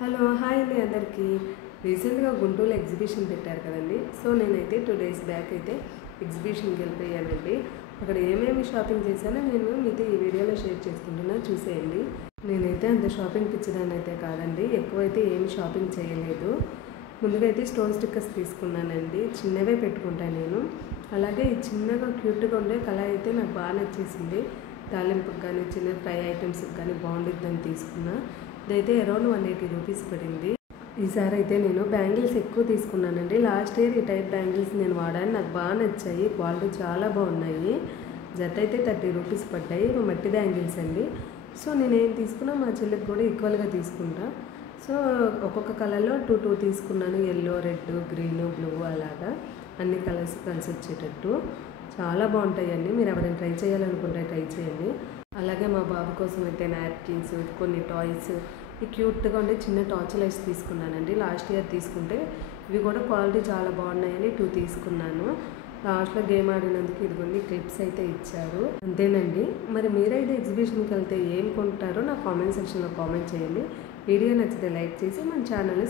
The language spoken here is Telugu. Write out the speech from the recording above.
హలో హాయ్ అండి అందరికీ. రీసెంట్గా గుంటూరులో ఎగ్జిబిషన్ పెట్టారు కదండి. సో నేనైతే 2 days బ్యాక్ అయితే ఎగ్జిబిషన్కి వెళ్ళిపోయానండి. అక్కడ ఏమేమి షాపింగ్ చేశానో నేను మీతో ఈ వీడియోలో షేర్ చేసుకుంటున్నా, చూసేయండి. నేనైతే అంత షాపింగ్ పిచ్చిదాన్ని అయితే కాదండి, ఎక్కువైతే ఏమి షాపింగ్ చేయలేదు. ముందుగా అయితే స్టోన్ స్టిక్కర్స్ తీసుకున్నానండి, చిన్నవే పెట్టుకుంటాను నేను. అలాగే ఈ చిన్నగా క్యూట్గా ఉండే కలర్ అయితే నాకు బాగా నచ్చేసింది. తాలింపుకి కానీ చిన్న ఫ్రై ఐటమ్స్కి కానీ బాగుంటుందని తీసుకున్నా. ఇదైతే అరౌండ్ 180 రూపీస్ పడింది. ఈసారి అయితే నేను బ్యాంగిల్స్ ఎక్కువ తీసుకున్నానండి. లాస్ట్ ఇయర్ ఈ టైప్ బ్యాంగిల్స్ నేను వాడాను, నాకు బాగా నచ్చాయి, క్వాలిటీ చాలా బాగున్నాయి. జత అయితే 30 రూపీస్ పడ్డాయి. మట్టి బ్యాంగిల్స్ అండి. సో నేను ఏం తీసుకున్నా మా చెల్లికి కూడా ఈక్వల్గా తీసుకుంటా. సో ఒక్కొక్క కలర్లో 2 తీసుకున్నాను, ఎల్లో, రెడ్, గ్రీన్, బ్లూ అలాగా అన్ని కలర్స్ కలిసి వచ్చేటట్టు. చాలా బాగుంటాయండి, మీరు ఎవరైనా ట్రై చేయాలనుకుంటే ట్రై చేయండి. అలాగే మా బాబు కోసం అయితే నాప్కిన్స్, కొన్ని టాయ్స్, ఈ క్యూట్గా ఉండే చిన్న టార్చ్ లైట్స్ తీసుకున్నానండి. లాస్ట్ ఇయర్ తీసుకుంటే ఇవి కూడా క్వాలిటీ చాలా బాగున్నాయని 2 తీసుకున్నాను. లాస్ట్లో గేమ్ ఆడినందుకు ఇదిగోండి క్లిప్స్ అయితే ఇచ్చారు. అంతేనండి. మరి మీరైతే ఎగ్జిబిషన్కి వెళ్తే ఏం కొంటారో నా కామెంట్ సెక్షన్లో కామెంట్ చేయండి. వీడియో నచ్చితే లైక్ చేసి మన ఛానల్ని